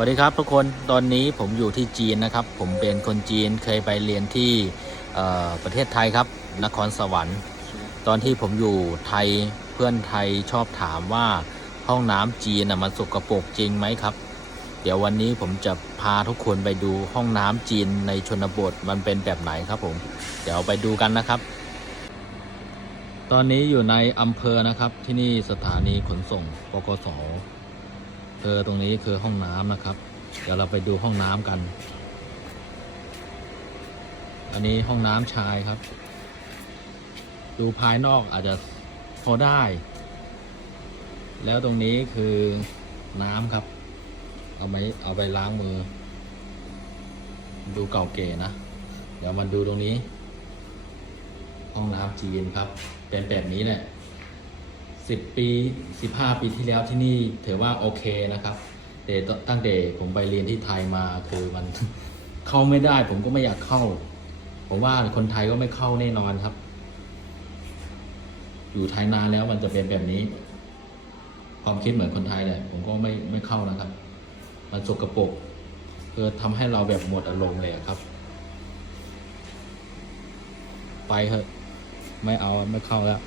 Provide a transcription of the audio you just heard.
วัสดีครับทุกคนตอนนี้ผมอยู่ที่จีนนะครับ ผมเป็นคนจีนเคยไปเรียนที่ประเทศไทยครับนครสวรรค์ ตอนที่ผมอยู่ไทยเพื่อนไทยชอบถามว่าห้องน้ำจีนมันสกปรกจริงไหมครับ เดี๋ยววันนี้ผมจะพาทุกคนไปดูห้องน้ำจีนในชนบทมันเป็นแบบไหนครับผมเดี๋ยวไปดูกันนะครับ ตอนนี้อยู่ในอำเภอนะครับที่นี่สถานีขนส่งปกส เธอตรงนี้คือห้องน้ำนะครับ เดี๋ยวเราไปดูห้องน้ำกัน อันนี้ห้องน้ำชายครับ ดูภายนอกอาจจะพอได้ แล้วตรงนี้คือน้ำครับ เอาไปเอาไปล้างมือ ดูเก่าเก๋นะ เดี๋ยวมาดูตรงนี้ ห้องน้ำจีนครับ เป็นแบบนี้แหละ สิบปีสิบห้าปีที่แล้วที่นี่ถือว่าโอเคนะครับ แต่ตั้งแต่ผมไปเรียนที่ไทยมาคือมันเข้าไม่ได้ ผมก็ไม่อยากเข้า ผมว่าคนไทยก็ไม่เข้าแน่นอนครับ อยู่ไทยนานแล้วมันจะเป็นแบบนี้ ความคิดเหมือนคนไทยแหละผมก็ไม่ไม่เข้านะครับ มันสกปรกคือทำให้เราแบบหมดอารมณ์เลยครับ ไปเถอะไม่เอาไม่เข้าแล้ว